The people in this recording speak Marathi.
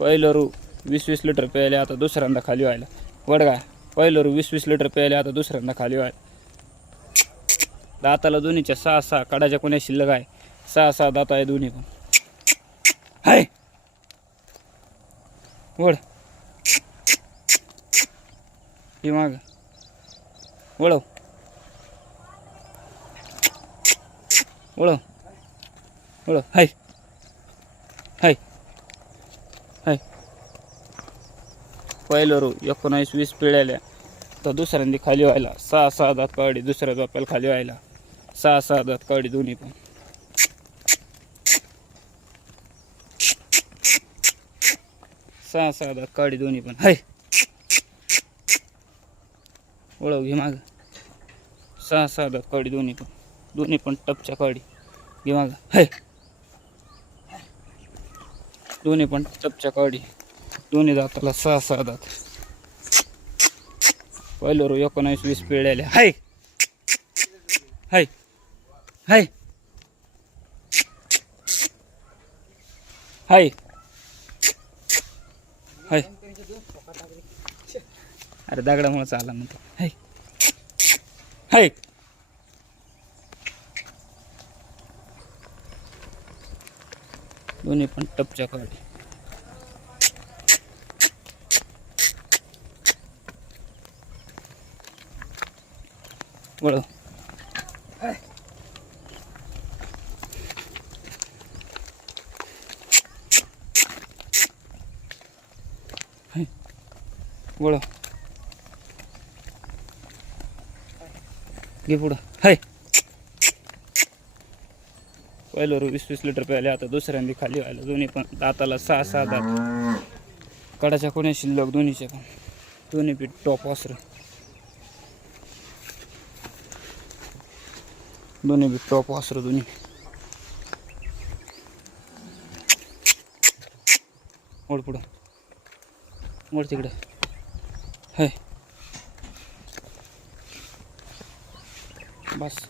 पहिलं रू वीस वीस लिटर प्यायले आता दुसऱ्यांदा खाली व्हायला. वडगा पहिलं रू वीस वीस लिटर प्यायले आता दुसऱ्यांदा खाली व्हायला. दाताला दोन्हीच्या सहा सहा काडाच्या कोण्या शिल्लक आहे? सहा सहा दाता आहे दोन्ही पण. हाय! वड हे माग. वळव. वळव. वळव. हाय! पहिलं रो एकोणावीस वीस पिढ्याला तर दुसऱ्यांदी खाली व्हायला. सहा सहा दात काढी दुसऱ्या झोप्याला खाली व्हायला. सहा सहा दात काढी दोन्ही पण. सहा सहा दात काढी दोन्ही पण. हाय. ओळख घे माग. सहा सहा दात काढी दोन्ही पण. दोन्ही पण टपच्या काढी घे माग. हाय. दोन्ही पण टपच्या काढी दोन्ही दाताला सहा सहा दात. पहिलं रो एकोणावीस वीस पिढ्याले हाय! हाय! हाय! हाय! हाय! अरे दगडामुळे चालला म्हणतो. हाय! हाय! दोन्ही पण टपच्या काढी वळव वळव घे पुढं. हाय. पहिलं रो वीस वीस लिटर प्यायले आता दुसऱ्यांदी खाली व्हायला. दोन्ही पण दाताला सहा सहा दात. कडाच्या कोण्या शिल्लक दोन्हीचे पण. दोन्ही पीठ टॉप वासर. दोन्ही बी टॉप वासर दोन्ही. ओढ पुढं. ओढ तिकडं. हाय. बस.